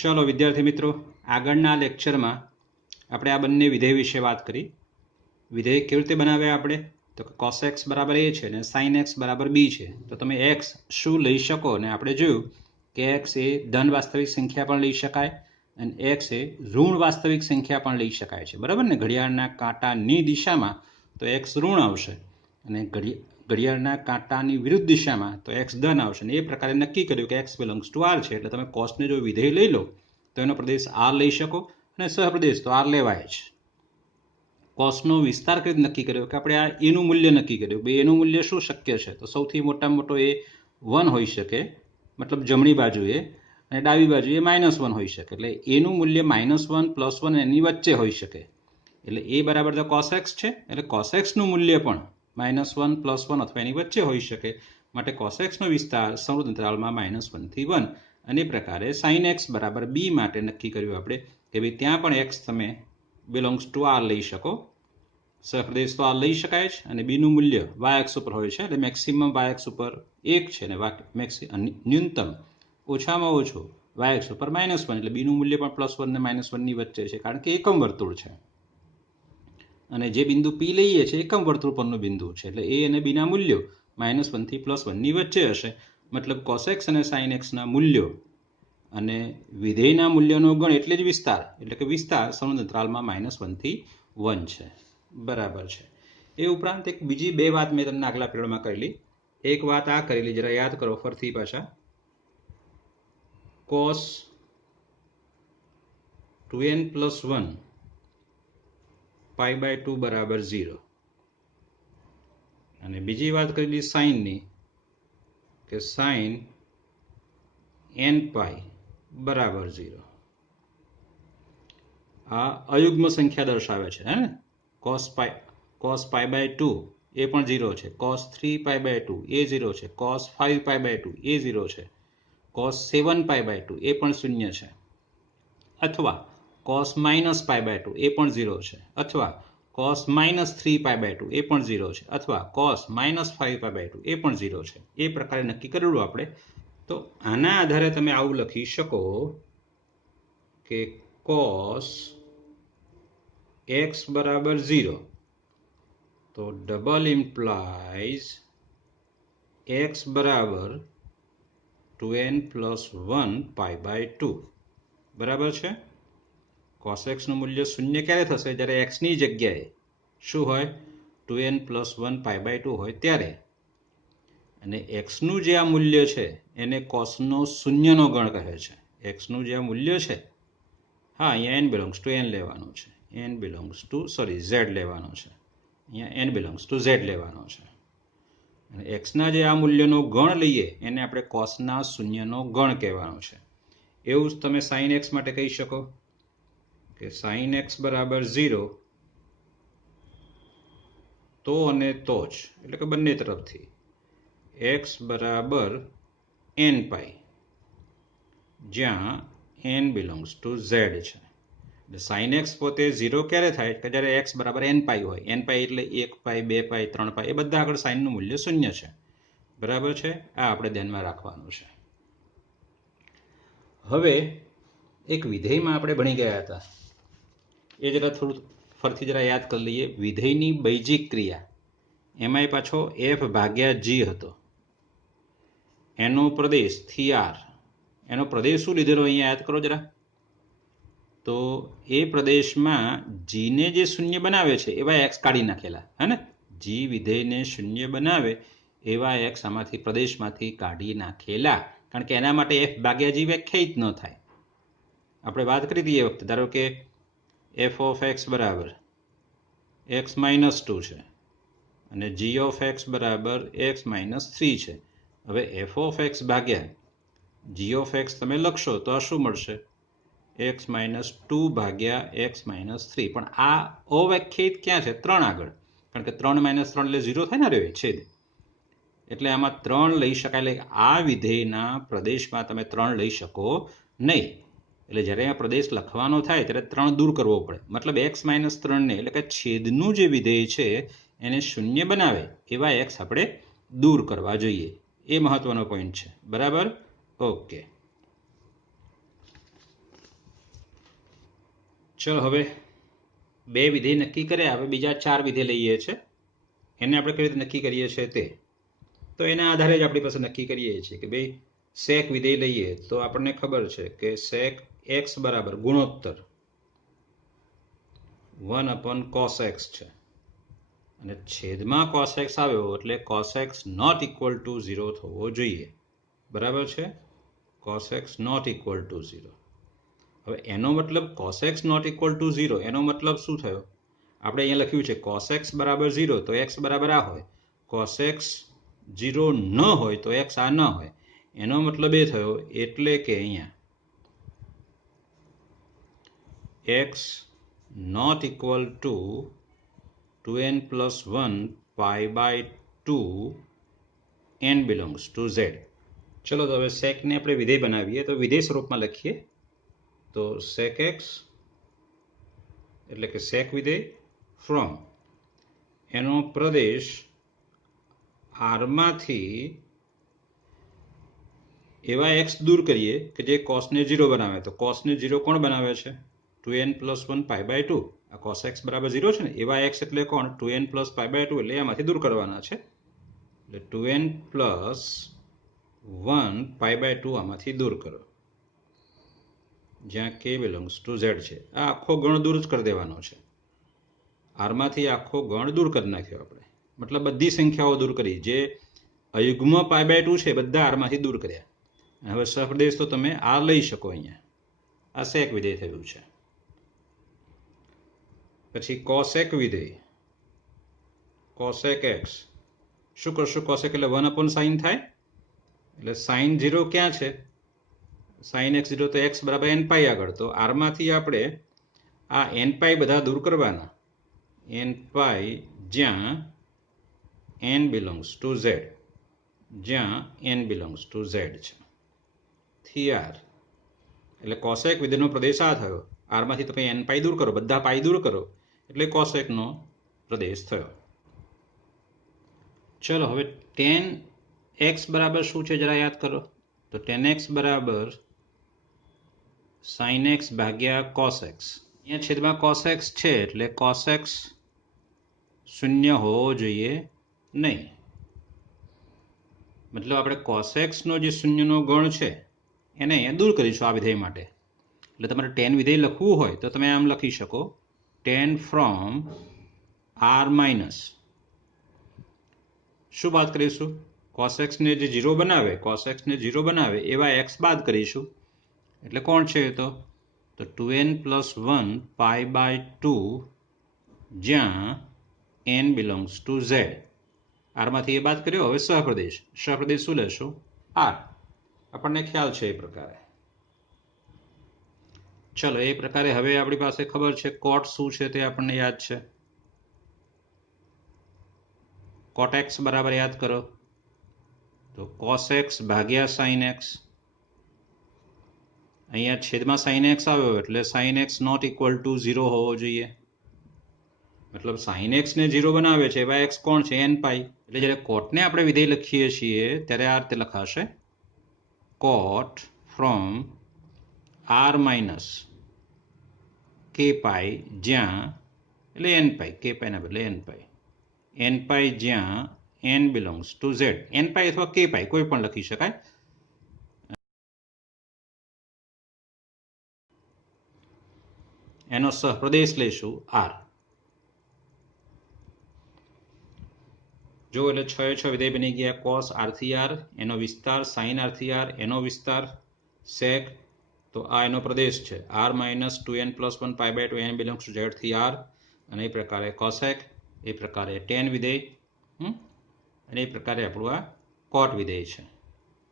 चलो विद्यार्थी मित्रों, આગળના લેક્ચરમાં આપણે આ બંને વિધેય વિશે વાત કરી। વિધેય કેવી રીતે બનાવે આપણે? તો cos x બરાબર a છે અને sin x બરાબર b છે। તો તમે x શું લઈ શકો? અને આપણે જોયું કે x એ ધન વાસ્તવિક સંખ્યા પણ લઈ શકાય અને x એ ઋણ વાસ્તવિક સંખ્યા પણ લઈ શકાય છે, બરાબર ને? ઘડિયાળના કાંટાની દિશામાં તો x ઋણ આવશે અને ઘડિયાળના કાંટાની વિરુદ્ધ દિશામાં તો x ધન આવશે અને એ પ્રકારે નક્કી કર્યું કે x બિલોંગ્સ ટુ r છે। એટલે તમે cosને જો વિધેય લઈ લો તો એનો પ્રદેશ r લઈ શકો અને સહપ્રદેશ તો r લેવાય જ। cosનો વિસ્તાર કઈ રીતે નક્કી કર્યો કે આપણે આ એનું મૂલ્ય નક્કી કર્યું। બે એનું મૂલ્ય શું શક્ય છે? તો સૌથી મોટામાં મોટો એ 1 હોઈ શકે, મતલબ જમણી બાજુએ, અને ડાબી બાજુએ -1 હોઈ શકે। એટલે એનું મૂલ્ય -1 +1 એની વચ્ચે હોઈ શકે। એટલે એ બરાબર તો cos x છે, એટલે cos x નું મૂલ્ય પણ -1 +1 અથવા એની વચ્ચે હોઈ શકે। માટે cos x નો વિસ્તાર સમૃદ્ધ અંતરાલમાં -1 થી 1 અને પ્રકારે sin x બરાબર b માટે નક્કી કર્યું આપણે કે ભાઈ ત્યાં પણ x તમે બિલોંગ્સ ટુ r લઈ શકો। સહપ્રદેશ તો r લઈ શકાય જ અને b નું મૂલ્ય y અક્ષ ઉપર હોય છે, એટલે મેક્સિમમ y અક્ષ ઉપર 1 છે અને ન્યૂનતમ ઓછામાં ઓછું y અક્ષ ઉપર -1, એટલે b નું મૂલ્ય પણ +1 ને -1 ની વચ્ચે છે, કારણ કે એકમ વર્તુળ છે અને જે બિંદુ p લઈએ છીએ એકમ વર્તુળ પરનું બિંદુ છે। એટલે a અને b ના મૂલ્યો -1 થી +1 ની વચ્ચે હશે। મતલબ cos x અને sin x ના મૂલ્યો અને વિધેયના મૂલ્યનો ગણ એટલે જ વિસ્તાર, એટલે કે વિસ્તાર સમૃદ્ધ અંતરાલમાં -1 થી 1 છે, બરાબર છે। એ ઉપરાંત એક બીજી બે વાત મેં તમને આગલા પીરિયડમાં કરેલી। એક વાત આ કરેલી, જરા યાદ કરો ફરીથી પાછા। cos 2n + 1 π/2 બરાબર 0 અને બીજી વાત કરેલી સાઇનની કે sin nπ બરાબર 0। આ અયુગ્મ સંખ્યા દર્શાવે છે, હે ને? cos π/2 એ પણ 0 છે, cos 3π/2 એ 0 છે, cos 5π/2 એ 0 છે, cos 7π/2 એ પણ 0 છે, અથવા cos -π/2 એ પણ 0 છે, અથવા cos -3π/2 એ પણ 0 છે, અથવા cos -5π/2 એ પણ 0 છે। એ પ્રકારે નક્કી કરેલું આપણે। તો આના આધારે તમે આવું લખી શકો કે cos x બરાબર 0 તો ડબલ ઇમ્પ્લાઇઝ x બરાબર 2n + 1 π/2 બરાબર છે। cos x નું મૂલ્ય 0 ક્યારે થશે? જ્યારે x ની જગ્યાએ શું હોય? 2n + 1 π/2 હોય ત્યારે। અને x નું જે આ મૂલ્ય છે એને cosનો શૂન્યનો ગણ કહે છે। x નું જે આ મૂલ્ય છે, હા, અહીંયા n બિલોંગ્સ ટુ n લેવાનું છે, z લેવાનો છે, અહીંયા n બિલોંગ્સ ટુ z લેવાનો છે। અને x ના જે આ મૂલ્યનો ગણ લઈએ એને આપણે cosના શૂન્યનો ગણ કહેવાનો છે। એવું જ તમે sin x માટે કહી શકો કે sin x બરાબર 0 તો અને તો જ, એટલે કે બંને તરફથી x બરાબર nπ, જ્યાં n બિલોંગ્સ ટુ z છે। એટલે sin x પોતે 0 ક્યારે થાય? કે જ્યારે x બરાબર nπ હોય। nπ એટલે 1π 2π 3π, એ બધા આગળ sin નું મૂલ્ય 0 છે, બરાબર છે? આ આપણે ધ્યાનમાં રાખવાનું છે। હવે એક વિધેયમાં આપણે ભણી ગયા હતા, એ જરા થોડું ફરીથી જરા યાદ કરી લઈએ। વિધેયની બૈજિક ક્રિયા, એમાંય પાછો f/g હતો, એનો પ્રદેશ થી r, એનો પ્રદેશ શું લીધેલો અહીંયા યાદ કરો જરા। તો એ પ્રદેશમાં g ને જે શૂન્ય બનાવે છે એવા x કાઢી નાખેલા, હે ને? g વિધેયને શૂન્ય બનાવે એવા x આમાંથી પ્રદેશમાંથી કાઢી નાખેલા, કારણ કે એના માટે f/g વ્યાખ્યાયિત ન થાય। આપણે વાત કરી હતી એ વખતે, ધારો કે f of x બરાબર x - 2 છે અને g of x બરાબર x - 3 છે। હવે f of x ભાગ્યા g of x તમે લખશો તો આ શું મળશે? x - 2 ભાગ્યા x - 3। પણ આ અવ્યાખ્યાયિત ક્યાં છે? 3 આગળ, કારણ કે 3 - 3 એટલે 0 થાય ને, રે છેદ, એટલે આમાં 3 લઈ શકાય। એટલે આ વિધેયના પ્રદેશમાં તમે 3 લઈ શકો નહીં। એટલે જ્યારે આ પ્રદેશ લખવાનો થાય ત્યારે 3 દૂર કરવો પડે। મતલબ x - 3 ને, એટલે કે છેદનું જે વિધેય છે એને શૂન્ય બનાવે એવા x આપણે દૂર કરવા જોઈએ। એ મહત્વનો પોઈન્ટ છે, બરાબર? ઓકે। ચલો હવે બે વિધેય નક્કી કર્યા, હવે બીજા 4 વિધેય લઈએ છે. એને આપણે કઈ રીતે નક્કી કરીએ છીએ તે તો એના આધારે જ આપણી પાસે નક્કી કરીએ છીએ કે ભાઈ સેક વિધેય લઈએ તો આપણને ખબર છે કે સેક એક્સ બરાબર ગુણોત્તર 1/cos x છે અને છેદમાં cos x આવ્યો એટલે cos x not equal to 0 થવો જોઈએ. બરાબર છે? cos x not equal to 0. હવે એનો મતલબ cos x not equal to 0 એનો મતલબ શું થયો? આપણે અહીંયા લખ્યું છે cos x બરાબર 0 તો x બરાબર આ હોય, cos x 0 ન હોય તો x આ ન હોય. એનો મતલબ એ થયો એટલે કે અહીંયા x not equal to 2n plus 1 pi by 2 n belongs to z. ચલો તો હવે સેકને આપણે વિધેય બનાવીએ તો વિધેય સ્વરૂપમાં લખીએ તો sec x એટલે કે સેક વિધેય ફ્રોમ એનો પ્રદેશ આરમાંથી એવા x દૂર કરીએ કે જે કોસને 0 બનાવે. તો કોસને 0 કોણ બનાવે છે? 2n plus 1 pi by 2. આ cos x બરાબર 0 છે ને, એવા x એટલે કોણ? 2n plus pi by 2 એટલે એમાંથી દૂર કરવાના છે. એટલે 2n plus 1 pi by 2 આમાંથી દૂર કરો જ્યાં k belongs to z છે. આ આખો ગણ દૂર જ કરી દેવાનો છે. આરમાંથી આખો ગણ દૂર કરી નાખ્યો આપણે, મતલબ બધી સંખ્યાઓ દૂર કરી. જે અયુગ્મ pi by 2 છે બધા આરમાંથી દૂર કર્યા. હવે સહપ્રદેશ તો તમે આ લઈ શકો અહીંયા. આ સેક વિધેય થયું છે. પછી કોસેક વિધેય કોસેક x શું કરશું? કોસેક એટલે 1/sin થાય એટલે sin 0 ક્યાં છે? sin x 0 તો x બરાબર n પાઈ આગળ. તો આરમાંથી આપણે આ n પાઈ બધા દૂર કરવાના. n પાઈ જ્યાં n belongs to z, જ્યાં n belongs to z છે થી r. એટલે કોસેક વિધેયનો પ્રદેશ આ થયો. આરમાંથી તમે n પાઈ દૂર કરો, બધા પાઈ દૂર કરો એટલે કોસેકનો પ્રદેશ થયો. ચલો હવે tan x બરાબર શું છે જરા યાદ કરો. તો tan x બરાબર sin x ભાગ્યા cos x. અહીંયા છેદમાં cos x છે એટલે cos x શૂન્ય હોવો જોઈએ નહીં. મતલબ આપણે cos x નો જે શૂન્યનો ગણ છે એને અહીંયા દૂર કરીશું આ વિધેય માટે. એટલે તમારે tan વિધેય લખવું હોય તો તમે આમ લખી શકો tan from r માઇનસ શું બાદ કરીશું? cos x ને જે 0 બનાવે, cos x ને 0 બનાવે એવા x બાદ કરીશું. એટલે કોણ છે તો 2n plus 1 pi by 2 જ્યાં n belongs to z. આરમાંથી એ બાદ કર્યો. હવે સહપ્રદેશ. સહપ્રદેશ શું લેશું? r. આપણને ખ્યાલ છે એ પ્રકારે. ચલો એ પ્રકારે હવે આપણી પાસે ખબર છે કોટ શું છે તે આપણને યાદ છે. કોટ x બરાબર યાદ કરો તો cos x ભાગ્યા sin x. અહીંયા છેદમાં sin x આવ્યો એટલે sin x not equal to 0 હોવો જોઈએ. મતલબ sin x ને 0 બનાવે છે એવા x કોણ છે? n પાઈ. એટલે જ્યારે કોટને આપણે વિધેય લખીએ છીએ ત્યારે આ રીતે લખાશે કોટ ફ્રોમ r માઇનસ k પાઈ જ્યાં એટલે n પાઈ, k પાઈ ના બદલે n પાઈ, n પાઈ જ્યાં n belongs to z. n પાઈ અથવા k પાઈ કોઈ પણ લખી શકાય. એનો સહપ્રદેશ લઈશું r. જો એટલે 6 વિધેય બની ગયા. cos r થી r એનો વિસ્તાર, sin r થી r એનો વિસ્તાર, sec તો આ એનો પ્રદેશ છે r minus 2n plus 1 pi by 2 n belongs to z થી r. અને એ પ્રકારે cosec, એ પ્રકારે tan વિધેય અને એ પ્રકારે આપણું આ cot વિધેય છે.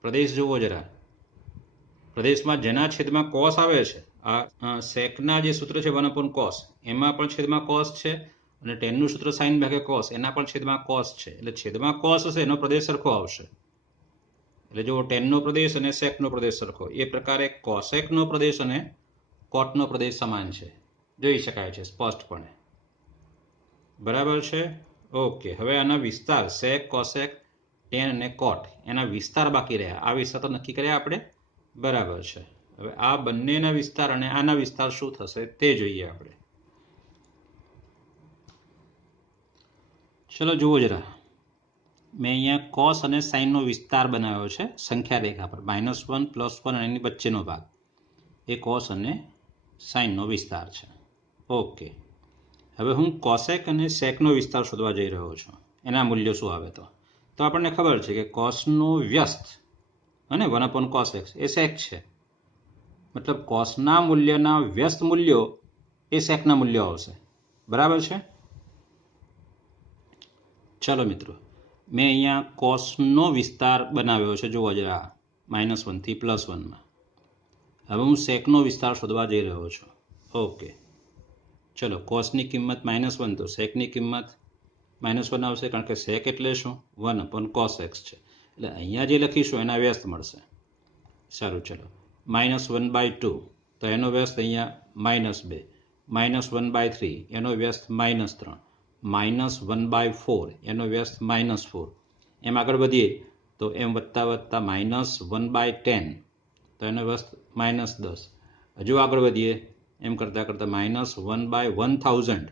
પ્રદેશ જુઓ જરા. પ્રદેશમાં જેના છેદમાં cos આવે છે, આ secના જે સૂત્ર છે 1/cos એમાં પણ છેદમાં cos છે અને tan નું સૂત્ર sin ભાગ્યા cos એના પણ છેદમાં cos છે. એટલે છેદમાં cos હશે એનો પ્રદેશ સરખો આવશે. એટલે જો tan નો પ્રદેશ અને sec નો પ્રદેશ સરખો. એ પ્રકારે cosec નો પ્રદેશ અને cot નો પ્રદેશ સમાન છે, જોઈ શકાય છે સ્પષ્ટપણે. બરાબર છે? ઓકે. હવે આના વિસ્તાર sec, cosec, tan અને cot એના વિસ્તાર બાકી રહ્યા. આ વિસ્તાર તો નક્કી કર્યા આપણે. બરાબર છે. હવે આ બંનેના વિસ્તાર અને આના વિસ્તાર શું થશે તે જોઈએ આપણે. ચલો જુઓ જરા, મેં અહીંયા કોસ અને સાઇનનો વિસ્તાર બનાવ્યો છે સંખ્યા રેખા પર. -1 +1 અને એની વચ્ચેનો ભાગ એ કોસ અને સાઇનનો વિસ્તાર છે. ઓકે, હવે હું કોસેક અને સેકનો વિસ્તાર શોધવા જઈ રહ્યો છું. એના મૂલ્યો શું આવે તો આપણને ખબર છે કે કોસનો વ્યસ્ત અને 1/cos x એ સેક છે. મતલબ કોસના મૂલ્યના વ્યસ્ત મૂલ્યો એ સેકના મૂલ્યો આવશે. બરાબર છે? ચલો મિત્રો, મેં અહીંયા કોસનો વિસ્તાર બનાવ્યો છે, જુઓ જરા, -1 થી +1માં. હવે હું સેકનો વિસ્તાર શોધવા જઈ રહ્યો છું. ઓકે, ચલો, કોસની કિંમત -1 તો સેકની કિંમત -1 આવશે, કારણ કે સેક એટલે શું? 1/cos x છે. એટલે અહીંયા જે લખીશું એના વ્યસ્ત મળશે. સારું, ચલો, -1/2 તો એનો વ્યસ્ત અહીંયા -2, -1/3 એનો વ્યસ્ત -3, -1/4 એનો વ્યસ્ત -4. એમ આગળ વધીએ તો એમ વધતા વધતા -1/10 તો એનો વ્યસ્ત -10. હજુ આગળ વધીએ એમ કરતાં કરતાં -1/1000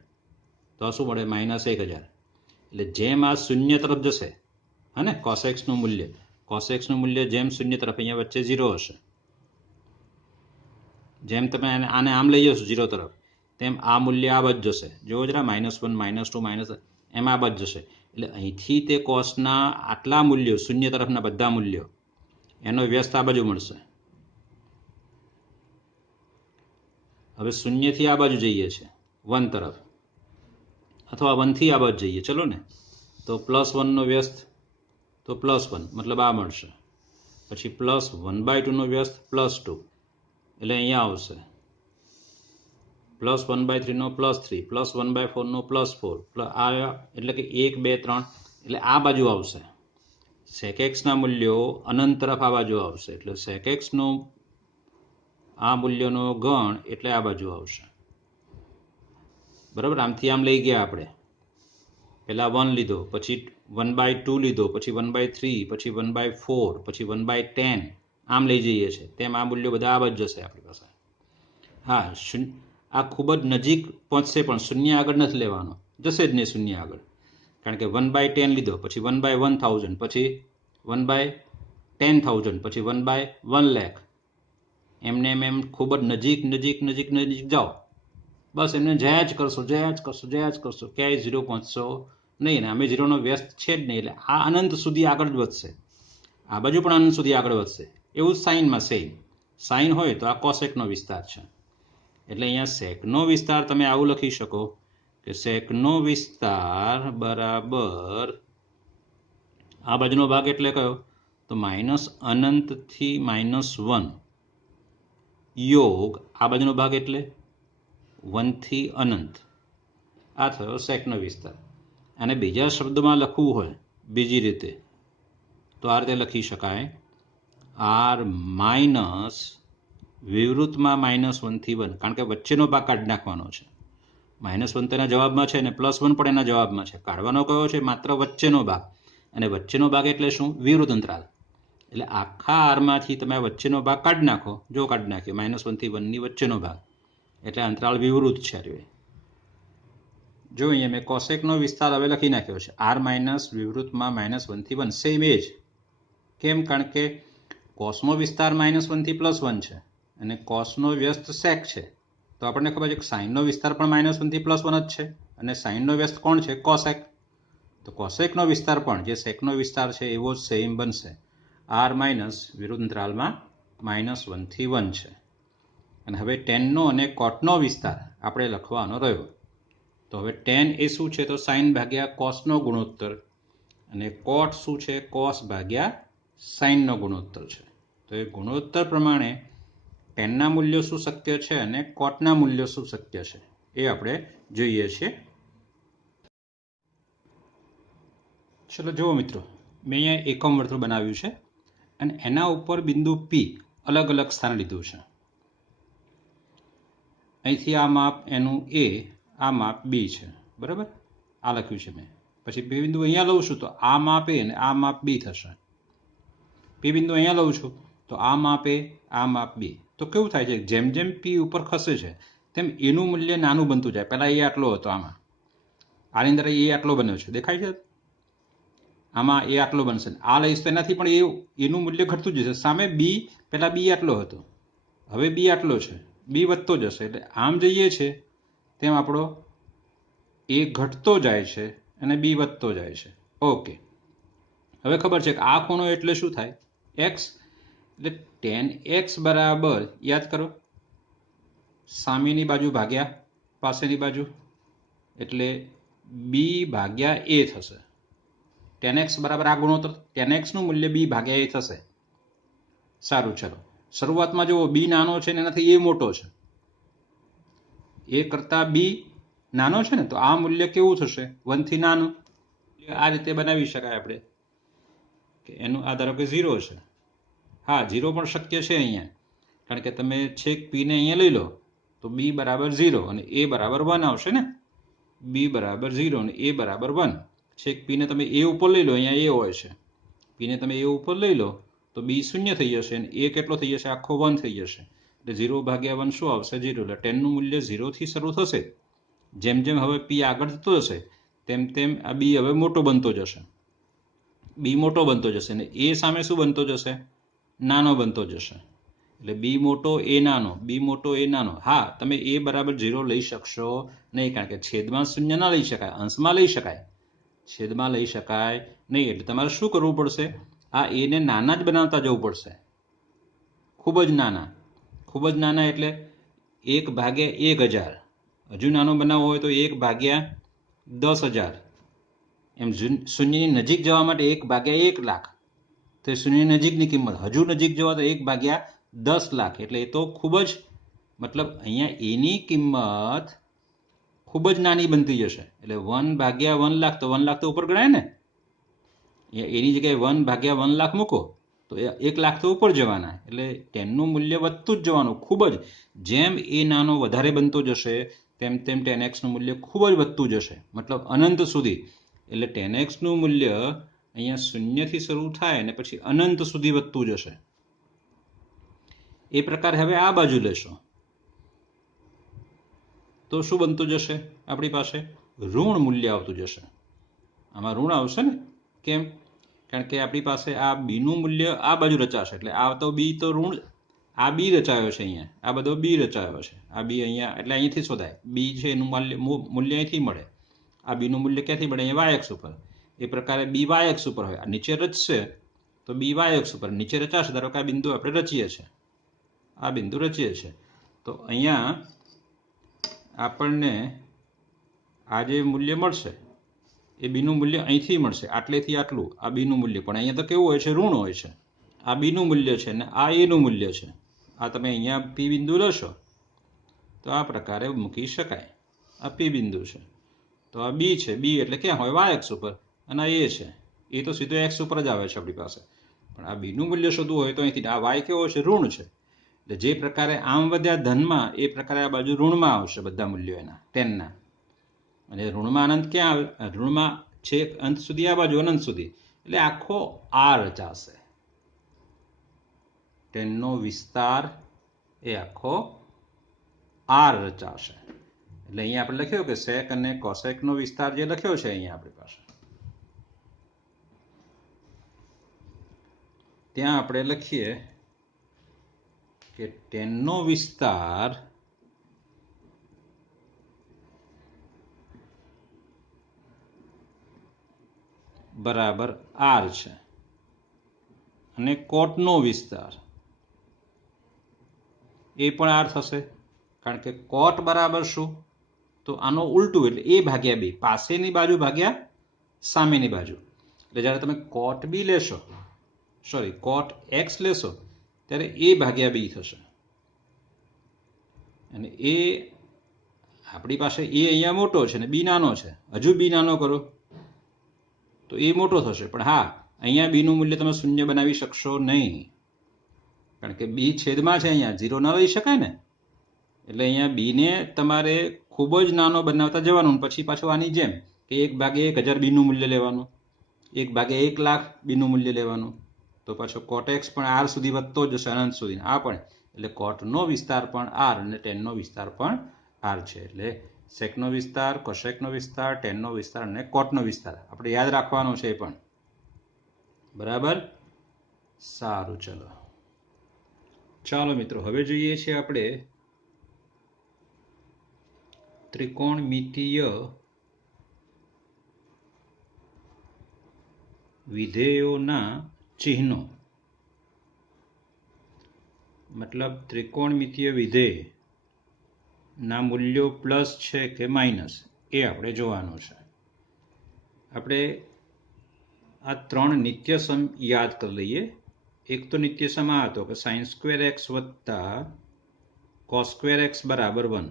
તો શું મળે? -1000. એટલે જેમ આ શૂન્ય તરફ જશે, હા ને, કોસેક્સનું મૂલ્ય જેમ શૂન્ય તરફ, અહીંયા વચ્ચે 0 હશે, જેમ તમે આને આમ લઈ જશો 0 તરફ, તેમ આ મૂલ્ય આ બાજુ જશે. જુઓ જરા, -1 -2 એમ આ બાજુ જશે. એટલે અહીંથી તે કોસના આટલા મૂલ્યો, શૂન્ય તરફના બધા મૂલ્યો, એનો વ્યસ્ત આ બાજુ મળશે. હવે શૂન્યથી આ બાજુ જઈએ છીએ 1 તરફ, અથવા 1થી આ બાજુ જઈએ, ચલો ને, તો +1નો વ્યસ્ત તો +1 મતલબ આ મળશે. પછી +1/2નો વ્યસ્ત +2 એટલે અહીંયા આવશે. +1/3નો +3, +1/4નો +4, આ એટલે કે 1 2 3 એટલે આ બાજુ આવશે. સેક એક્સના મૂલ્યો અનંત તરફ આ બાજુ આવશે, એટલે સેક એક્સનો આ મૂલ્યનો ગણ એટલે આ બાજુ આવશે. બરાબર? આમથી આમ લઈ ગયા આપણે. પહેલાં 1 લીધો, પછી 1/2 લીધો, પછી 1/3, પછી 1/4, પછી 1/10, આમ લઈ જઈએ છીએ. તેમ આ મૂલ્યો બધા આ બાજુ જશે આપણી પાસે. હા, આ ખૂબ જ નજીક પહોંચશે, પણ શૂન્ય આગળ નથી લેવાનો, જશે જ નહીં શૂન્ય આગળ, કારણ કે 1/10 લીધો, પછી 1/1000, પછી 1/10000, પછી 1/1 લાખ. એમને એમ ખૂબ જ નજીક નજીક નજીક નજીક જાઓ, બસ એમને જયા જ કરશો, ક્યાંય 0 પહોંચશો નહીં. ને અમે 0નો વ્યસ્ત છે જ નહીં, એટલે આ અનંત સુધી આગળ જ વધશે, આ બાજુ પણ અનંત સુધી આગળ વધશે. એવું જ સાઇનમાં સેમ. સાઇન હોય તો આ કોસેકનો વિસ્તાર છે. એટલે અહીંયા સેકનો વિસ્તાર તમે આવું લખી શકો કે સેકનો વિસ્તાર બરાબર આ બાજુનો ભાગ એટલે કયો? તો -અનંતથી -1 યોગ આ બાજુનો ભાગ એટલે 1 થી અનંત. આ થયો સેકનો વિસ્તાર. અને બીજા શબ્દમાં લખવું હોય બીજી રીતે તો આ રીતે લખી શકાય, r માઇનસ વિવૃતમાં -1 થી 1, કારણ કે વચ્ચેનો ભાગ કાઢી નાખવાનો છે. -1 તેના જવાબમાં છે અને +1 પણ એના જવાબમાં છે. કાઢવાનો કયો છે? માત્ર વચ્ચેનો ભાગ. અને વચ્ચેનો ભાગ એટલે શું? વિવૃત અંતરાલ. એટલે આખા આરમાંથી તમે વચ્ચેનો ભાગ કાઢી નાખો. જો કાઢી નાખ્યો -1 થી 1ની વચ્ચેનો ભાગ, એટલે અંતરાળ વિવૃત છે. જો અહીંયા મેં કોસેકનો વિસ્તાર હવે લખી નાખ્યો છે, r માઇનસ વિવૃતમાં -1 થી 1. સેમ એ જ. કેમ? કારણ કે કોસનો વિસ્તાર -1 થી +1 છે અને કોસનો વ્યસ્ત સેક છે. તો આપણને ખબર છે કે સાઇનનો વિસ્તાર પણ -1 થી +1 જ છે, અને સાઇનનો વ્યસ્ત કોણ છે? કોસેક. તો કોસેકનો વિસ્તાર પણ જે સેકનો વિસ્તાર છે એવો જ સેમ બનશે. r માઇનસ વિરુદ્ધ અંતરાલમાં -1 થી 1 છે. અને હવે ટેનનો અને કોટનો વિસ્તાર આપણે લખવાનો રહ્યો. તો હવે ટેન એ શું છે? તો સાઇન ભાગ્યા કોસનો ગુણોત્તર, અને કોટ શું છે? કોસ ભાગ્યા સાઇનનો ગુણોત્તર છે. તો એ ગુણોત્તર પ્રમાણે ટેનના મૂલ્યો શું શક્ય છે અને કોટના મૂલ્યો શું શક્ય છે એ આપણે જોઈએ છીએ. ચલો જુઓ મિત્રો, મેં અહીંયા એકમ વર્તુળ બનાવ્યું છે અને એના ઉપર બિંદુ P અલગ અલગ સ્થાન લીધું છે. અહીંથી આ માપ એનું A, આ માપ B છે. બરાબર? આ લખ્યું છે મેં. પછી P બિંદુ અહીંયા લઉં છું તો આ માપ A અને આ માપ B થશે. P બિંદુ અહીંયા લઉં છું તો આ માપ A, આ માપ B. તો કેવું થાય છે, જેમ જેમ P ઉપર ખસે છે તેમ એનું મૂલ્ય નાનું બનતું જાય. પહેલા A આટલો હતો, આની અંદર A આટલો બન્યો છે, દેખાય છે? આમાં A આટલો બનશે, આ લઈશ તો એનાથી પણ એનું મૂલ્ય ઘટતું જશે. સામે B, પહેલા B આટલો હતો, હવે B આટલો છે, B વધતો જશે. એટલે આમ જઈએ છે તેમ આપણો A ઘટતો જાય છે અને B વધતો જાય છે. ઓકે, હવે ખબર છે કે આ ખૂણો એટલે શું થાય, x. એટલે tan x બરાબર, યાદ કરો, સામેની બાજુ ભાગ્યા પાસેની બાજુ, એટલે B ભાગ્યા A થશે. tan x બરાબર આ ગુણોત્તર, tan x નું મૂલ્ય B ભાગ્યા A થશે. સારું, ચલો શરૂઆતમાં જુઓ B નાનો છે ને એનાથી A મોટો છે, A કરતા B નાનો છે ને, તો આ મૂલ્ય કેવું થશે, 1 થી નાનું. આ રીતે બનાવી શકાય આપણે કે એનું આ ધારો કે 0 છે. હા, 0 પણ શક્ય છે અહીંયા, કારણ કે તમે છેક P ને અહીંયા લઈ લો તો B બરાબર 0 અને A બરાબર 1 આવશે ને. B બરાબર 0 અને A બરાબર 1. છેક P ને તમે A ઉપર લઈ લો, અહીંયા A હોય છે, P ને તમે A ઉપર લઈ લો તો B 0 થઈ જશે અને A કેટલો થઈ જશે, આખો 1 થઈ જશે. એટલે 0 ભાગ્યા 1 શું આવશે, 0. એટલે 10 નું મૂલ્ય 0 થી શરૂ થશે. જેમ જેમ હવે P આગળ જતો જશે તેમ તેમ આ B હવે મોટો બનતો જશે, B મોટો બનતો જશે અને A સામે શું બનતો જશે, નાનો બનતો જશે. એટલે B મોટો A નાનો, B મોટો A નાનો. હા, તમે A બરાબર 0 લઈ શકશો નહીં, કારણ કે છેદમાં 0 ના લઈ શકાય, અંશમાં લઈ શકાય, છેદમાં લઈ શકાય નહીં. એટલે તમારે શું કરવું પડશે, આ A ને નાના જ બનાવતા જવું પડશે, ખૂબ જ નાના. ખૂબ જ નાના એટલે 1 ભાગ્યા 1000. હજુ નાનો બનાવવો હોય તો 1 ભાગ્યા 10,000. એમ શૂન્યની નજીક જવા માટે 1 ભાગ્યા 1 લાખ, તો શૂન્યની નજીકની કિંમત. હજુ નજીક જવા તો 1 ભાગ્યા 10 લાખ. એટલે એ તો ખૂબ જ, મતલબ અહીંયા એની કિંમત ખૂબ જ નાની બનતી જશે. એટલે 1 ભાગ્યા 1 લાખ, તો 1 લાખ તો ઉપર ગણાય ને, એની જગ્યાએ 1 ભાગ્યા 1 લાખ મૂકો તો 1 લાખ તો ઉપર જવાના. એટલે 10 નું મૂલ્ય વધતું જ જવાનું, ખૂબ જ. જેમ એ નાનો વધારે બનતો જશે તેમ તેમ 10x નું મૂલ્ય ખૂબ જ વધતું જશે, મતલબ અનંત સુધી. એટલે 10x નું મૂલ્ય અહીંયા 0 થી શરૂ થાય અને પછી અનંત સુધી વધતું જશે. એ પ્રકારે હવે આ બાજુ લેશો તો શું બનતું જશે, આપણી પાસે ઋણ મૂલ્ય આવતું જશે. આમાં ઋણ આવશે ને, કેમ, કારણ કે આપણી પાસે આ B નું મૂલ્ય આ બાજુ રચાશે. એટલે આ તો B તો ઋણ, આ B રચાયો છે અહીંયા, આ બધો B રચાયો છે, આ B અહીંયા, એટલે અહીંથી શોધાય. B છે એનું મૂલ્ય અહીંથી મળે. આ B નું મૂલ્ય ક્યાંથી મળે, અહીંયા yx ઉપર. એ પ્રકારે B yx ઉપર હોય. આ નીચે રચશે તો B yx ઉપર નીચે રચાશે. ધારો કે આ બિંદુ આપણે રચીએ છીએ, આ બિંદુ રચીએ છીએ, તો અહીંયા આપણને આ જે મૂલ્ય મળશે એ B નું મૂલ્ય અહીંથી મળશે, આટલેથી આટલું આ B નું મૂલ્ય. પણ અહીંયા તો કેવું હોય છે, ઋણ હોય છે. આ B નું મૂલ્ય છે ને આ A નું મૂલ્ય છે. આ તમે અહીંયા P બિંદુ લેશો તો આ પ્રકારે મૂકી શકાય. આ P બિંદુ છે તો આ B છે, B એટલે ક્યાં હોય, yx ઉપર, અને આ A છે, એ તો સીધો x ઉપર જ આવે છે આપણી પાસે. પણ આ B નું મૂલ્ય શોધવું હોય તો અહીંથી, આ y કેવો છે, ઋણ છે. એટલે જે પ્રકારે આમ વધ્યા ધનમાં, એ પ્રકારે આ બાજુ ઋણમાં આવશે બધા મૂલ્યો એના 10 ના. અને ઋણમાં અનંત ક્યાં આવે, ઋણમાં છેક અંત સુધી, આ બાજુ અનંત સુધી. એટલે આખો આ રચાશે, 10 નો વિસ્તાર એ આખો R રચાશે. એટલે અહીંયા આપણે લખ્યો કે sec અને cosec નો વિસ્તાર જે લખ્યો છે અહીંયા આપણી પાસે, ત્યાં આપણે લખીએ કે 10 નો વિસ્તાર બરાબર R છે, અને cot નો વિસ્તાર એ પણ R થશે. કારણ કે cot બરાબર શું, તો આનો ઉલટું, એટલે A ભાગ્યા B, પાસેની બાજુ ભાગ્યા સામેની બાજુ. એટલે જ્યારે તમે cot B લેશો, સોરી cot x લેશો ત્યારે A ભાગ્યા B થશે. અને એ આપણી પાસે A અહીંયા મોટો છે ને B નાનો છે. હજુ B નાનો કરો તો એ મોટો થશે. પણ હા, અહીંયા B નું મૂલ્ય તમે 0 બનાવી શકશો નહીં, કારણ કે B છેદમાં છે, અહીંયા 0 ના લઈ શકાય ને. એટલે અહીંયા B ને તમારે ખૂબ જ નાનો બનાવતા જવાનું, પછી પાછું આની જેમ કે 1 ભાગ્યા 1000 B નું મૂલ્ય લેવાનું, 1 ભાગ્યા 1 લાખ B નું મૂલ્ય લેવાનું. તો પાછો cot x પણ r સુધી વધતો જશે અનંત સુધી આ પણ એટલે cot નો વિસ્તાર પણ r અને tan નો વિસ્તાર પણ r છે એટલે sec નો વિસ્તાર cosec નો વિસ્તાર tan નો વિસ્તાર અને cot નો વિસ્તાર આપણે યાદ રાખવાનો છે એ પણ બરાબર સારું ચાલો મિત્રો હવે જોઈએ છે આપણે ત્રિકોણમિતીય વિધેયોના ચિહ્નો મતલબ ત્રિકોણમિતીય વિધેય ના મૂલ્યો પ્લસ છે કે માઇનસ એ આપણે જોવાનું છે આપણે આ ત્રણ નિત્યસમ યાદ કરી લઈએ એક તો નિત્યસમ આ હતો કે sin સ્ક્વેર x વત્તા cos સ્ક્વેર x બરાબર 1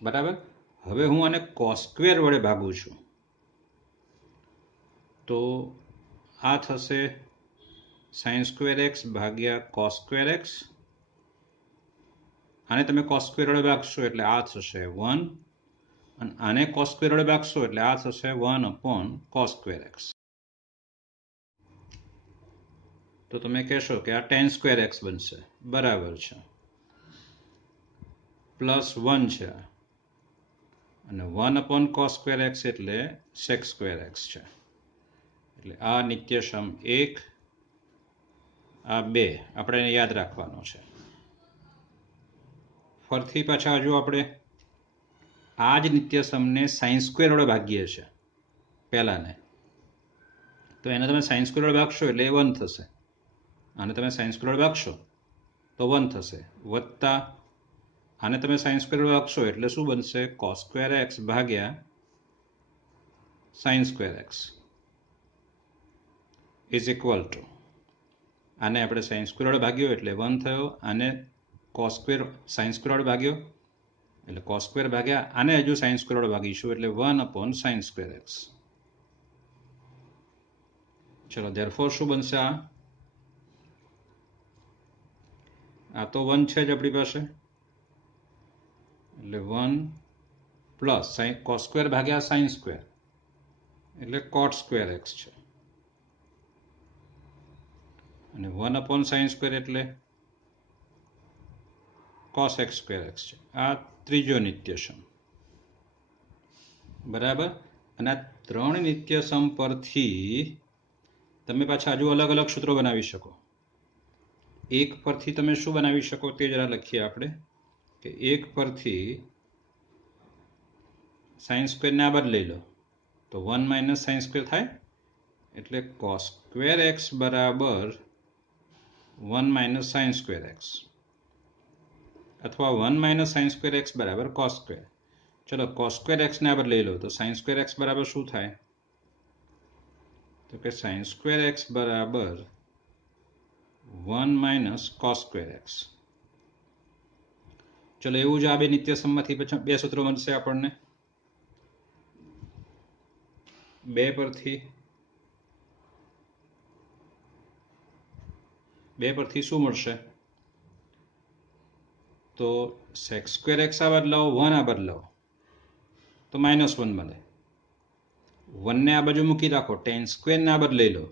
બરાબર હવે હું આને cos સ્ક્વેર વડે ભાગું છું તો આ થશે sin સ્ક્વેર x ભાગ્યા cos સ્ક્વેર x આને તમે cos સ્ક્વેર વડે ભાગશો એટલે આ થશે 1 અને આને cos સ્ક્વેર વડે ભાગશો એટલે આ થશે 1/cos સ્ક્વેર x તો તમે કહેશો કે આ tan સ્ક્વેર x બનશે બરાબર છે પ્લસ 1 છે અને 1/cos સ્ક્વેર x એટલે sec સ્ક્વેર x છે એટલે આ નિત્યસમ 1 આ 2 આપણે એને યાદ રાખવાનો છે ફરીથી પાછા હજુ આપણે આ જ નિત્યસમને sin સ્ક્વેર વડે ભાગીએ છીએ પહેલાને તો એને તમે sin સ્ક્વેર વડે ભાગશો એટલે 1 થશે આને તમે sin સ્ક્વેર વડે ભાગશો તો 1 થશે વત્તા આને તમે sin સ્ક્વેર વડે ભાગશો એટલે શું બનશે cos સ્ક્વેર x ભાગ્યા sin square x is equal to આને આપણે sin સ્ક્વેર વડે ભાગ્યો એટલે 1 થયો આને cos સ્ક્વેર sin સ્ક્વેર વડે ભાગ્યો એટલે cos સ્ક્વેર ભાગ્યા આને હજુ sin સ્ક્વેર વડે ભાગીશું એટલે 1/sin સ્ક્વેર x ચલો ધેરફોર શું બનશે આ તો 1 છે જ આપણી પાસે એટલે 1 પ્લસ cos સ્ક્વેર ભાગ્યા sin સ્ક્વેર એટલે cot સ્ક્વેર x છે અને 1/sin સ્ક્વેર એટલે cos x સ્ક્વેર x છે આ ત્રીજો નિત્યસમ બરાબર અને આ ત્રણ નિત્યસમ પરથી તમે પાછા હજુ અલગ અલગ સૂત્રો બનાવી શકો એક પરથી તમે શું બનાવી શકો તે જરા લખીએ આપણે કે એક પરથી sin સ્ક્વેર ને આ બાદ લઈ લો તો 1 - sin સ્ક્વેર થાય એટલે cos સ્ક્વેર x બરાબર 1 - sin સ્ક્વેર x અથવા 1 - sin સ્ક્વેર x બરાબર cos સ્ક્વેર ચલો cos સ્ક્વેર x ને આપણે લઈ લો તો sin સ્ક્વેર x બરાબર શું થાય તો કે sin સ્ક્વેર x બરાબર 1 - cos સ્ક્વેર x ચલો એવું જ આ બે નિત્યસમમાંથી પછી બે સૂત્રો બનશે આપણને બે પરથી શું મળશે તો sec સ્ક્વેર x આ બદલાવો 1 આ બદલાવો તો -1 બને 1 ને આ બાજુ મૂકી રાખો tan સ્ક્વેર ને આ બાદ લઈ લો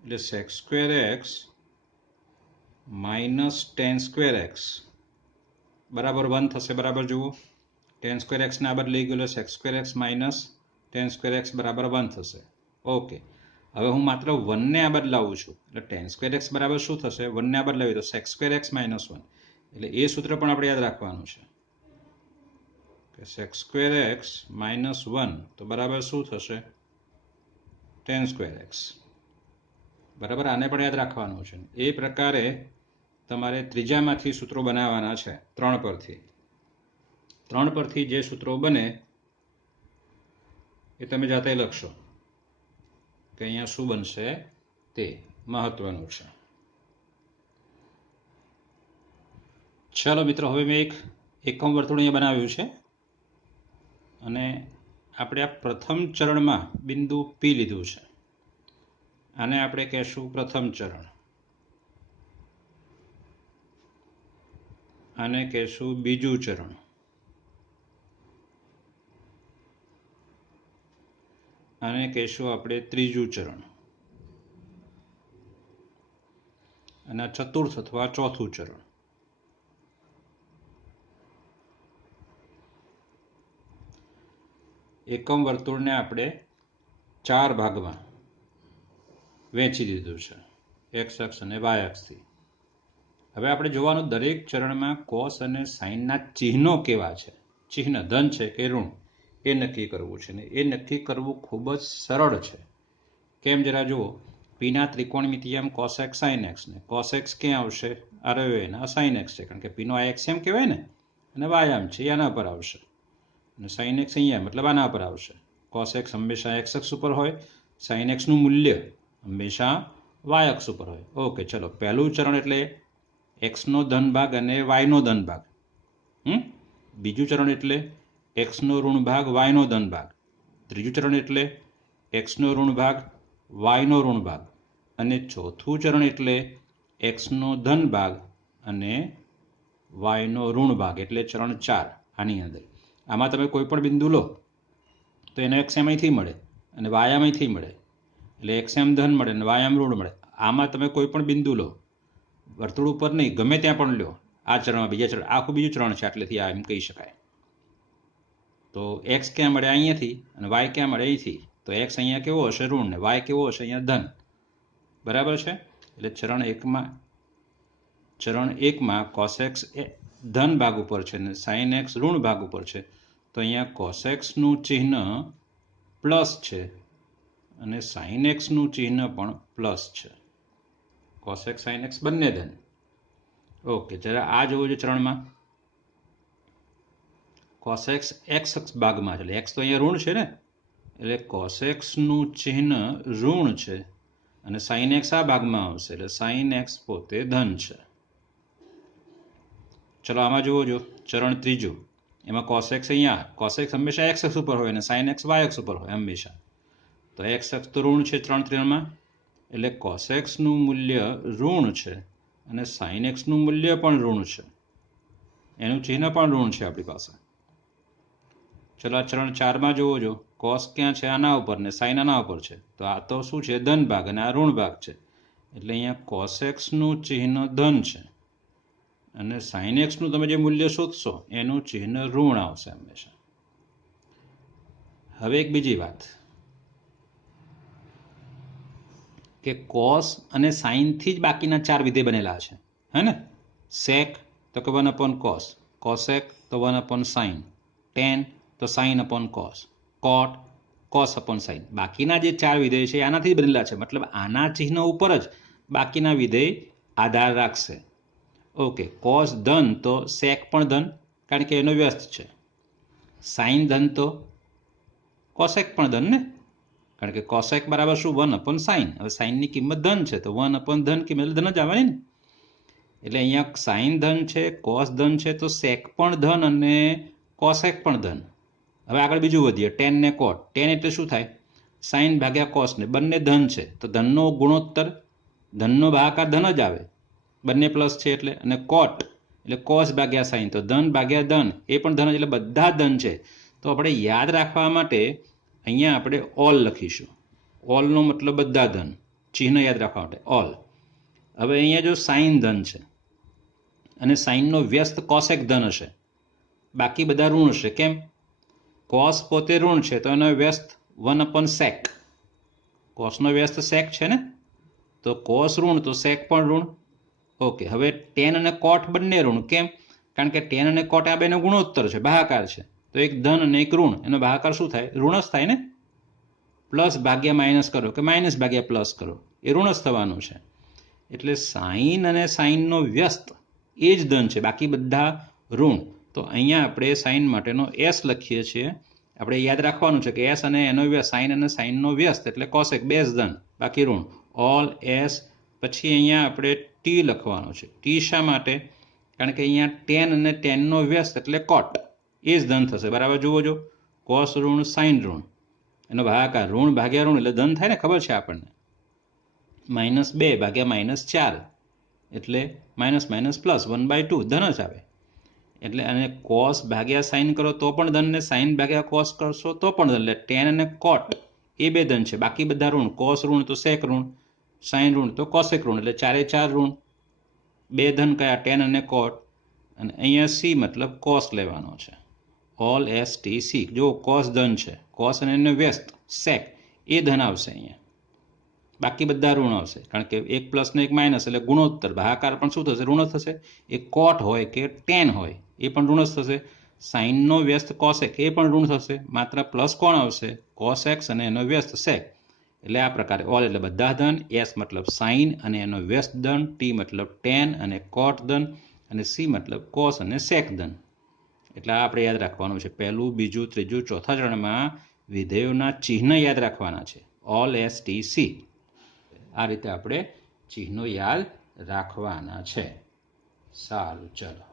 એટલે sec square x minus tan square x બરાબર 1 થશે બરાબર જુઓ tan સ્ક્વેર x ને આ બાદ લઈ ગયો sec square x minus tan square x બરાબર 1 થશે ઓકે હવે હું માત્ર 1 ને આ બદલાવું છું એટલે tan સ્ક્વેર x બરાબર શું થશે 1 ને આ બદલાવી તો sec સ્ક્વેર x - 1 એટલે એ સૂત્ર પણ આપણે યાદ રાખવાનું છે કે sec સ્ક્વેર x - 1 તો બરાબર શું થશે tan સ્ક્વેર x બરાબર આને પણ યાદ રાખવાનું છે એ પ્રકારે તમારે ત્રીજામાંથી સૂત્રો બનાવવાના છે ત્રણ પરથી જે સૂત્રો બને એ તમે જાતે લખશો કે અહીંયા શું બનશે તે મહત્વનું છે ચાલો મિત્રો હવે મેં એક એકમ વર્તુળ અહીંયા બનાવ્યું છે અને આપણે આ પ્રથમ ચરણમાં બિંદુ P લીધું છે આને આપણે કહેશું પ્રથમ ચરણ આને કહેશું બીજું ચરણ આને કહેશું આપણે ત્રીજું ચરણ અને આ ચતુર્થ અથવા ચોથું ચરણ. એકમ વર્તુળને આપણે 4 ભાગમાં વહેંચી દીધું છે, એક્સ અક્ષ અને વાય અક્ષથી. હવે આપણે જોવાનું દરેક ચરણમાં કોસ અને સાઇનના ચિહ્નો કેવા છે, ચિહ્ન ધન છે કે ઋણ, એ નક્કી કરવું છે. ને એ નક્કી કરવું ખૂબ જ સરળ છે. કેમ જરા જુઓ, પીના ત્રિકોણમિતિયમ કોસ એક્સ સાઇન એક્સ, ને કોસ એક્સ ક્યાં આવશે, આ રહ્યો એના સાઇન એક્સ છે, કારણ કે પીનો આ એક્સ એમ કહેવાય ને, અને વાય આમ છે, આના પર આવશે, અને સાઇન એક્સ અહીંયા મતલબ આના પર આવશે. કોસ એક્સ હંમેશા એક્સ અક્ષ ઉપર હોય, સાઇન એક્સનું મૂલ્ય હંમેશા વાય અક્ષ ઉપર હોય. ઓકે, ચલો પહેલું ચરણ એટલે એક્સનો ધન ભાગ અને વાયનો ધન ભાગ. બીજું ચરણ એટલે એક્સનો ઋણ ભાગ વાયનો ધન ભાગ. ત્રીજું ચરણ એટલે એક્સનો ઋણ ભાગ વાયનો ઋણ ભાગ. અને ચોથું ચરણ એટલે એક્સનો ધન ભાગ અને વાયનો ઋણ ભાગ, એટલે ચરણ 4. આની અંદર આમાં તમે કોઈ પણ બિંદુ લો તો એને એક્સ એમથી મળે અને વાય આમાંથી મળે, એટલે એક્સ એમ ધન મળે અને વાય એમ ઋણ મળે. આમાં તમે કોઈ પણ બિંદુ લો, વર્તુળ ઉપર નહીં, ગમે ત્યાં પણ લો, આ ચરણમાં બીજા ચરણ, આખું બીજું ચરણ છે, એટલેથી આ એમ કહી શકાય. તો એક્સ ક્યાં મળે, અહીંયાથી, અને વાય ક્યાં મળે, અહીંથી. તો એક્સ અહીંયા કેવો હશે, ઋણ, ને વાય કેવો હશે, અહીંયા ધન. બરાબર છે. એટલે ચરણ એકમાં કોસ એક્સ ધન ભાગ ઉપર છે ને સાઇન એક્સ ઋણ ભાગ ઉપર છે, તો અહીંયા કોસ એક્સનું ચિહ્ન પ્લસ છે અને સાઇન એક્સનું ચિહ્ન પણ પ્લસ છે. કોસ એક્સ સાઇન એક્સ બંને ધન. ઓકે, જરા આ જોવો છો ચરણમાં, કોસ એક્સ એક્સ અક્ષ ભાગમાં છે, એટલે એક્સ તો અહીંયા ઋણ છે ને, એટલે કોસ એક્સનું ચિહ્ન ઋણ છે અને સાઇન એક્સ આ ભાગમાં આવશે, એટલે સાઇન એક્સ પોતે ધન છે. ચલો આમાં જુઓ જો, ચરણ ત્રીજું, એમાં કોસ એક્સ અહીંયા, કોસ એક્સ હંમેશા એક્સ અક્ષ ઉપર હોય અને સાઇન એક્સ વાય અક્ષ ઉપર હોય હંમેશા. તો એક્સ અક્ષ તો ઋણ છે ચરણ 3માં, એટલે કોસ એક્સનું મૂલ્ય ઋણ છે અને સાઇન એક્સનું મૂલ્ય પણ ઋણ છે, એનું ચિહ્ન પણ ઋણ છે આપણી પાસે. ચલો આ ચરણ 4માં જુઓ જો, કોસ ક્યાં છે, આના ઉપર, ને સાઇન આના ઉપર છે, તો આ તો શું છે, ધન ભાગ, અને આ ઋણ ભાગ છે, એટલે અહીંયા કોસ એક્સનું ચિહ્ન ધન છે અને સાઇન એક્સનું તમે જે મૂલ્ય શોધશો એનું ચિહ્ન ઋણ આવશે હંમેશા. હવે એક બીજી વાત કે કોસ અને સાઇનથી જ બાકીના 4 વિધેય બનેલા છે, હે ને. સેક તો કે 1/cos, કોસેક તો 1/sin, ટેન તો sin upon cos, cot cos upon sin. બાકીના જે 4 વિધેય છે આનાથી જ બનેલા છે, મતલબ આના ચિહ્ન ઉપર જ બાકીના વિધેય આધાર રાખશે. ઓકે, કોસ ધન તો સેક પણ ધન, કારણ કે એનો વ્યસ્ત છે. સાઇન ધન તો કોસેક પણ ધન ને, કારણ કે કોસેક બરાબર શું, 1/sin. હવે સાઇનની કિંમત ધન છે તો 1/ધન કિંમત ધન જ આવવાની ને. એટલે અહીંયા સાઇન ધન છે, કોસ ધન છે, તો સેક પણ ધન અને કોસેક પણ ધન. હવે આગળ બીજું વધીએ, ટેન ને કોટ. ટેન એટલે શું થાય, સાઇન ભાગ્યા કોસ, ને બંને ધન છે તો ધનનો ગુણોત્તર, ધનનો ભાગાકાર ધન જ આવે, બંને પ્લસ છે એટલે. અને કોટ એટલે કોસ ભાગ્યા સાઇન, તો ધન ભાગ્યા ધન, એ પણ ધન, એટલે બધા ધન છે. તો આપણે યાદ રાખવા માટે અહીંયા આપણે ઓલ લખીશું. ઓલનો મતલબ બધા ધન, ચિહ્ન યાદ રાખવા માટે ઓલ. હવે અહીંયા જો સાઇન ધન છે અને સાઇનનો વ્યસ્ત કોસેક ધન હશે, બાકી બધા ઋણ હશે. કેમ, કોસ પોતે ઋણ છે તો એનો વ્યસ્ત 1/sec, કોસનો વ્યસ્ત સેક છે ને, તો કોસ ઋણ તો સેક પણ ઋણ. ઓકે, હવે ટેન અને કોટ બંને ઋણ. કેમ, કારણ કે ટેન અને કોટ આ બેનો ગુણોત્તર છે, ભાગાકાર છે, તો એક ધન અને એક ઋણ, એનો ભાગાકાર શું થાય, ઋણ જ થાય ને. પ્લસ ભાગ્યા માઇનસ કરો કે માઇનસ ભાગ્યા પ્લસ કરો, એ ઋણ જ થવાનું છે. એટલે સાઇન અને સાઇનનો વ્યસ્ત એ જ ધન છે, બાકી બધા ઋણ. તો અહીંયા આપણે સાઇન માટેનો એસ લખીએ છીએ. આપણે યાદ રાખવાનું છે કે એસ અને એનો વ્યસ્ત, સાઇન અને સાઇનનો વ્યસ્ત એટલે કોસેક, બે જ ધન બાકી ઋણ. ઓલ એસ, પછી અહીંયા આપણે ટી લખવાનો છે. ટી શા માટે, કારણ કે અહીંયા ટેન અને ટેનનો વ્યસ્ત એટલે કોટ, એ જ ધન થશે. બરાબર જુઓ જો, કોસ ઋણ સાઇન ઋણ, એનો ભાગાકાર ઋણ ભાગ્યા ઋણ એટલે ધન થાય ને, ખબર છે આપણને. -2 ભાગ્યા -4 એટલે માઇનસ માઇનસ પ્લસ 1/2, ધન જ આવે. એટલે અને કોસ ભાગ્યા સાઇન કરો તો પણ ધન, ને સાઇન ભાગ્યા કોસ કરશો તો પણ ધન. એટલે ટેન અને કોટ એ બે ધન છે, બાકી બધા ઋણ. કોસ ઋણ તો સેક ઋણ, સાઇન ઋણ તો કોસેક ઋણ, એટલે 4 ઋણ. બે ધન કયા ટેન અને કોટ, અને અહીંયા સી મતલબ કોસ લેવાનો છે. All S T C. જો કોસ ધન છે, કોસ અને એનો વ્યસ્ત સેક એ ધન આવશે અહીંયા, બાકી બધા ઋણ આવશે, કારણ કે એક પ્લસ ને એક માઇનસ એટલે ગુણોત્તર ભાગાકાર પણ શું થશે? ઋણ જ થશે. એ કોટ હોય કે ટેન હોય એ પણ ઋણ જ થશે. સાઇનનો વ્યસ્ત કોસેક એ પણ ઋણ થશે. માત્ર પ્લસ કોણ આવશે? કોસેક્સ અને એનો વ્યસ્ત સેક. એટલે આ પ્રકારે ઓલ એટલે બધા ધન, એસ મતલબ સાઇન અને એનો વ્યસ્ત ધન, ટી મતલબ ટેન અને કોટ ધન, અને સી મતલબ કોસ અને સેક ધન. એટલે આપણે યાદ રાખવાનું છે. પહેલું, બીજું, ત્રીજું, ચોથા ચરણમાં વિધેયોના ચિહ્ન યાદ રાખવાના છે. All S T C. આ રીતે આપણે ચિહ્નો યાદ રાખવાના છે. સારું, ચલો.